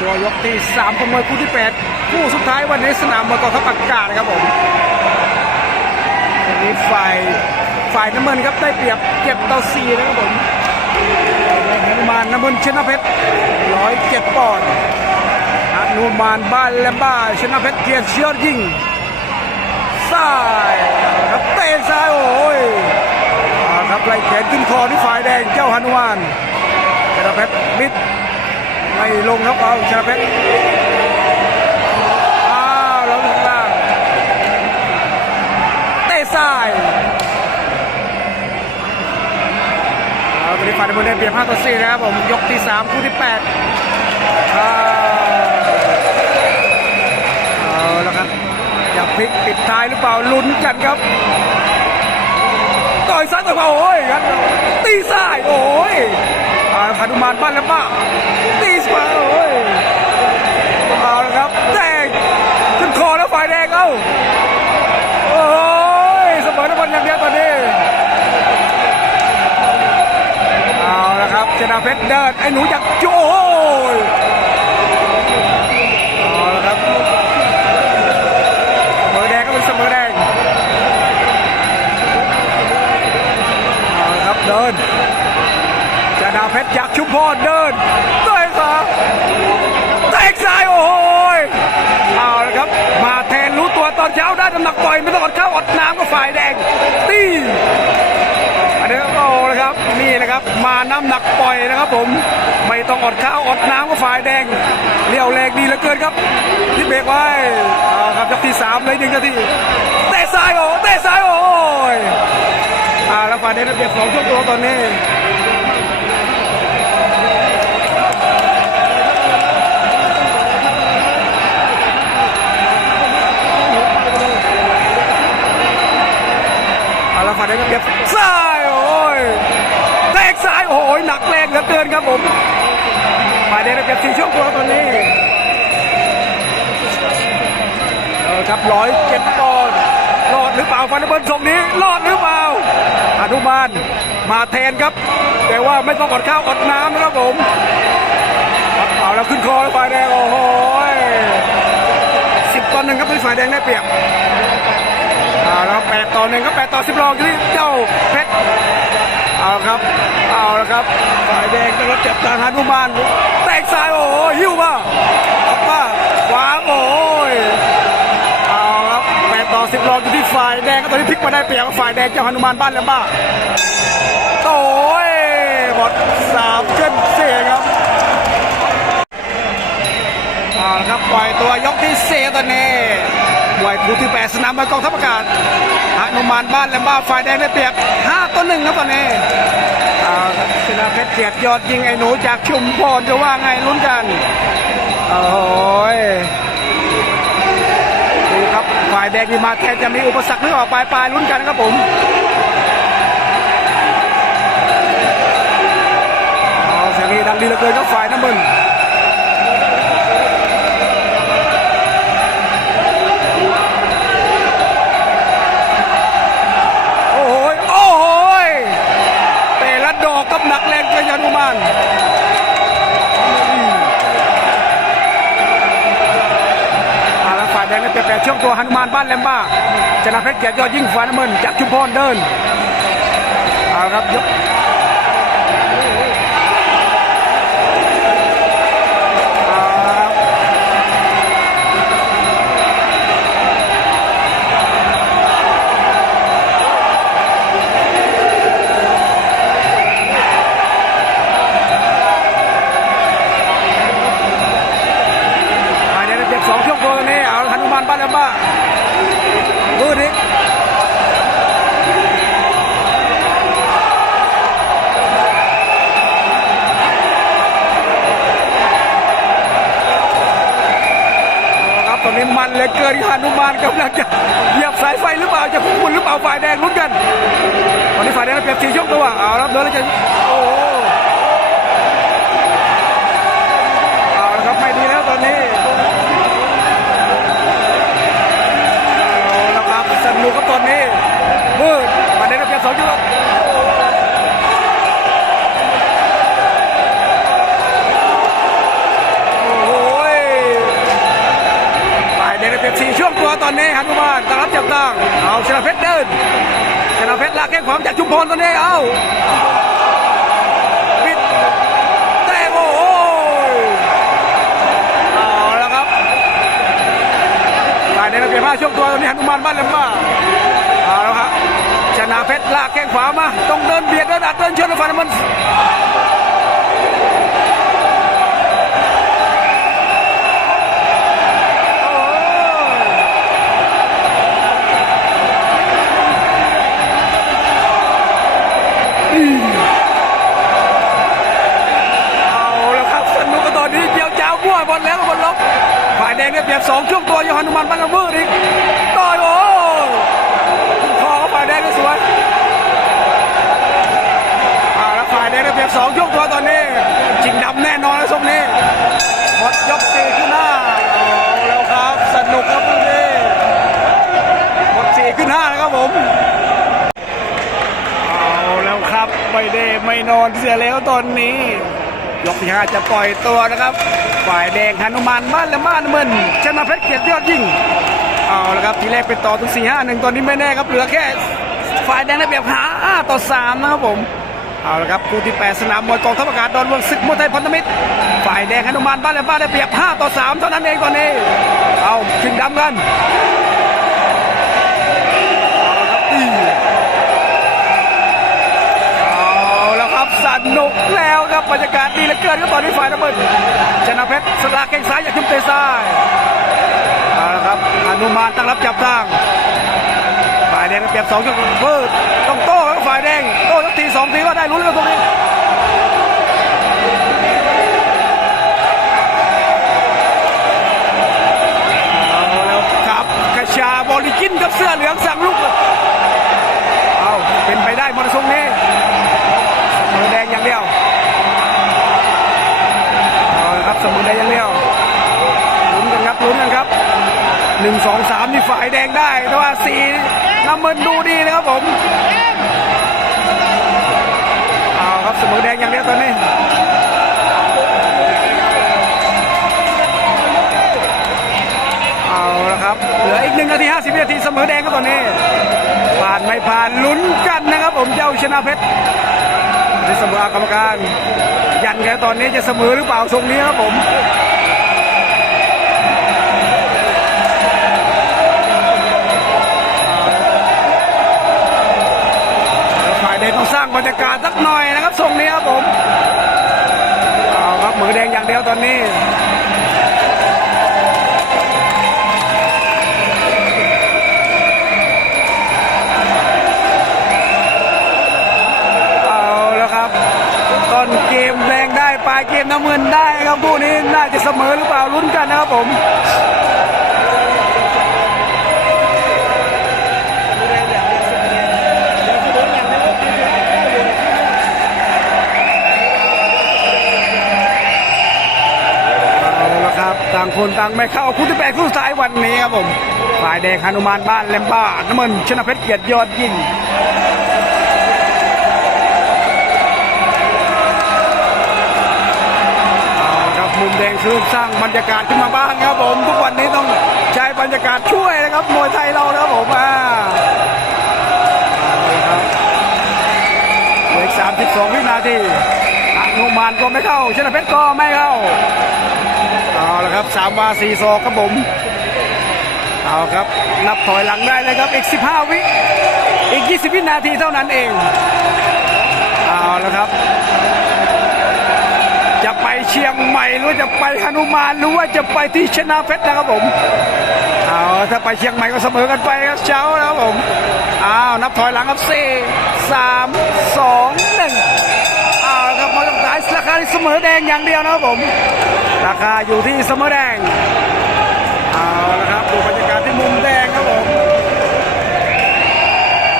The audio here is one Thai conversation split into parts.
ตัวยกที่3ของมวยคู่ที่8คู่สุดท้ายวันนี้สนามมวยกองทัพอากาศนะครับผมวันนี้ฝ่ายฝ่ายน้ำเงินครับได้เปรียบเจ็ดต่อ4นะครับผมหนุมานน้ำมันชนะเพชรร้อยเจ็ดปอนด์อนุมานบ้านแลมบ้าชนะเพชรเกียรติเชื้อยิ่งซ้ายครับเตะซ้ายโอ้ยครับไล่แขนขึ้นคอที่ฝ่ายแดงเจ้าหนุมานชนะเพชรมิด ไม่ลงครับเอาชนะเพชรอ้าวแล้วข้างล่างเตะซ้ายเอาตอนนี้ฝ่ายน้ำเงินได้เปรียบ5ต่อ4นะครับผมยกที่ 3 คู่ที่8อ้าวเอาแล้วครับจะพลิกปิดท้ายหรือเปล่าลุ้นกันครับต่อยซ้ายต่อยขวาโอ้ยครับตีซ้ายโอ้ยอาพานุมานบ้านแล้วป้าตี ขวาโอ้ยเอาละครับแดงขึ้นคอแล้วฝ่ายแดงเอ้าโอ้ยเสมอทุกคนอย่างเดียวตอนนี้เอาละครับชนะเพชรเดินไอ้หนูอยากโจ้ยเอาละครับเสมอแดงก็เป็นเสมอแดงเอาละครับเดินจาดาเพชรยักชุมพรเดิน รู้ตัวตอนเช้าได้น้ำหนักปล่อยไม่ต้องอดข้าวอดน้ำก็ฝ่ายแดงตีอันนี้ก็โอ้นะครับนี่นะครับ มาน้ำหนักปล่อยนะครับผมไม่ต้องอดข้าวอดน้ำก็ฝ่ายแดงเลี้ยวแรงดีเหลือเกินครับที่เบรกไว้เอาครับยกที่สามเลยหนึ่งนาทีเตะซ้ายโอ้เตะซ้ายโอ้ยอ่าแล้วฝ่ายแดงเปรียบสองช่วงตัวตอนนี้ เอาละฝ่ายแดงเปียบซ้ายโอ้ยแตกซ้ายโอ้ยหนักแรงเหลือเกินครับผมฝ่ายแดงเปียบสี่ช่วงตัวตอนนี้เอาละครับร้อยเจ็ดปอนด์รอดหรือเปล่าฟันเบิร์นทรงนี้รอดหรือเปล่าอนุมานมาแทนครับ แต่ว่าไม่ต้องอดข้าวอดน้ำนะครับผมเอาแล้วขึ้นคอฝ่ายแดงโอ้โหสิบต่อหนึ่งครับที่ฝ่ายแดงได้เปรียบ เอาละครับแปดต่อหนึ่งครับแปดต่อสิบรองอยู่ที่เจ้าเพชรเอาครับเอาละครับฝ่ายแดงก็รับจับทางฮานุมานแตกซ้ายโอ้โหหิ้วมาออกมาขวาโอ้ยเอาครับแปดต่อสิบรองอยู่ที่ฝ่ายแดงก็ตอนนี้พลิกมาได้เปรียบฝ่ายแดงเจ้าฮานุมานบ้านแหลมบ้าโอ้ยหมดสามเส้นเสียครับเอาละครับปล่อยตัวยกที่เสียตอนนี้ มวยคู่ที่แปสนามมวยกองทัพอากาศหนุมานบ้านแลมบ้าฝ่ายแดงได้เปรียบ5ต่อหนึ่งครับตอนนี้เอาครับชนะเพชรเกียรติยอดยิงไอ้หนูจากชุมพรจะว่าไงลุ้นกันโอ้ยดูครับฝ่ายแดงนี่มาแทนจะมีอุปสรรคหรือออกปลายปลายลุ้นกันครับผมเอาเสียงนี้ดังดีเหลือเกินครับฝ่ายน้ำมัน แดงได้เปรียบแต่ช่วงตัวหนุมานบ้านแลมบ้าชนะเพชรเกียรติยอดยิ่งฟ้าน้ำเงินจากชุมพรเดินเอาครับยก นนี้มันเหลยเกินฮานุมานกำลังจะเหยียบสายไฟหรือเปล่าจะพุ่งหรือเปล่าฝ่ายแดงลุ้นกันตอนนี้ฝ่ายแดงเปรียบสี่ช่วงตัวเอาแล้วเดินแล้วจะโอ้ อนนี้ฮันุมานตั้งรับจับตั้งเอาชนะเพชรเดินชนะเพชรลากแข้งขวาจากชุมพรตอนนี้เอาปิดแต่โอ้โหเอาแล้วครับฝ่ายในระเบียบห้าช่วงตัวตอนนี้ฮันุมานบ้านเลมบ้าเอาแล้วครับชนะเพชรลากแข้งขวามาต้องเดินเบียดเดินอัดเดินชนฝ่ายน้ำมัน บ้วนบอลแล้วก็บอลล็อกฝ่ายแดงได้เปรียบสองช่วงตัวยอฮันนุมันบันละมืออีกต่อยโอ้คอเขาฝ่ายแดงก็สวยเอาแล้วฝ่ายแดงได้เปรียบสองช่วงตัวตอนนี้จิงดำแน่นอนแล้วทรงนี้หมดยกสี่ขึ้นหน้าเอาแล้วครับสนุกครับตรงนี้หมดสี่ขึ้นห้าแล้วครับผมเอาแล้วครับไม่ได้ไม่นอนเสียแล้วตอนนี้ยกที่ห้าจะปล่อยตัวนะครับ ฝ่ายแดงฮานุมานบ้านและบ้านเมินชนะเพชรเกียรติยอดยิ่งเอาละครับทีแรกเป็นต่อถึงสี่ห้าหนึ่งตอนนี้ไม่แน่ครับเหลือแค่ฝ่ายแดงได้เปรียบหาต่อสามนะครับผมเอาละครับคู่ที่แปดสนามมวยกองทัพอากาศดอนเมืองศึกมวยไทยพันธมิตร ฝ่ายแดงฮานุมานบ้านและบ้านได้เปรียบห้าต่อสามเท่านั้นเองตอนนี้เอาขึ้นดำกัน เอาละครับอี เอาแล้วครับส นุกแล้วครับบรรยากาศดีเหลือเกินครับตอนนี้ฝ่ายน้ำเงินชนะเพชรสลากแข้งซ้ายอยากขึ้นเตะซ้ายเอาละครับอนุมานตั้งรับจับทางฝ่ายแดงเปรียบสองจุดเพิ่มต้องโต้แล้วฝ่ายแดงโต้สักทีสองทีก็ได้ลุ้นกันตรงนี้เอาแล้วครับกระชาบอลิกินกับเสื้อเหลืองสั่งลูก เอาเป็นไปได้มรสุมนี้เสมอแดงอย่างเดียวเอาละครับเสมอแดงอย่างเดียวลุ้นกันครับลุ้นกันครับหนึ่ง สองสามนี่ฝ่ายแดงได้ แต่ว่าสี่น้ำเงินดูดีเลยครับผมเอาครับเสมอแดงอย่างเดียวตอนนี้เอาละครับเหลืออีกหนึ่งนาทีห้าสิบวินาทีเสมอแดงครับตอนนี้ ผ่านไม่ผ่านลุ้นกันนะครับ ผมเจ้าชนะเพชรในเสมอกรรมการ ยันแค่ตอนนี้จะเสมอหรือเปล่าทรงนี้ครับผม ต้องสร้างบรรยากาศสักหน่อยนะครับทรงนี้ครับผมเอาครับมือแดงอย่างเดียวตอนนี้เอาแล้วครับต้นเกมแดงได้ปลายเกมน้ำเงินได้ครับคู่นี้น่าจะเสมอหรือเปล่าลุ้นกันนะครับผม คนต่างไม่เข้าคู่ที่แปดคู่ซ้ายวันนี้ครับผมฝ่ายแดงฮานุมานบ้านเลมบ้าน้ำเงินชนะเพชรเกียรติยอดยิ่งครับมุมแดงคือสร้างบรรยากาศขึ้นมาบ้างครับผม ทุกวันนี้ต้องใช้บรรยากาศช่วยนะครับมวยไทยเรานะครับผมอ่าเอาละครับเหลืออีก32วินาทีอนุมานก็ไม่เข้าชนะเพชรก็ไม่เข้า เอาละครับ3วา4ศอกครับผม เอาครับ นับถอยหลังได้เลยครับ อีก 15 วิ อีก 20 วินาทีเท่านั้นเอง เอาละครับ จะไปเชียงใหม่หรือว่าจะไปฮนุมานหรือว่าจะไปที่ชนะเพชรนะครับผม เอาถ้าไปเชียงใหม่ก็เสมอกันไปครับเช้านะครับผม อ้าว นับถอยหลังครับสี่สามสองหนึ่ง ราจากสายราคาที่เสมอแดงอย่างเดียวนะครับผม ราคาอยู่ที่เสมอแดงเอาละครับดูบรรยากาศที่มุมแดงครับผม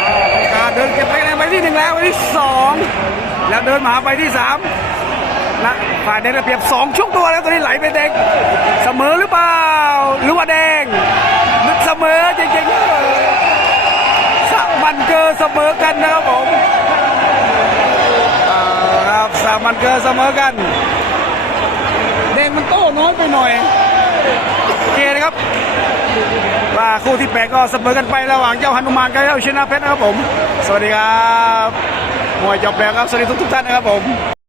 เอาครับเดินเก็บไปแนนไปที่หนึ่งแล้วไปที่สองแล้วเดินมาไปที่สามนะฝ่ายแดงได้เปรียบสองช่วงตัวแล้วตอนนี้ไหลไปแดงเสมอหรือเปล่าหรือว่าแดงนึกเสมอจริงๆสักมันเกอเสมอกันนะครับผม มันเกอเสมอกันแดงมันโต้น้อยไปหน่อยเคนะครับว่าคู่ที่แปดก็เสมอกันไประหว่างเจ้าหนุมานกับเจ้าชนะเพชรนะครับผม สวัสดีครับมวยจบแล้วครับ สวัสดีทุกๆท่านนะครับผม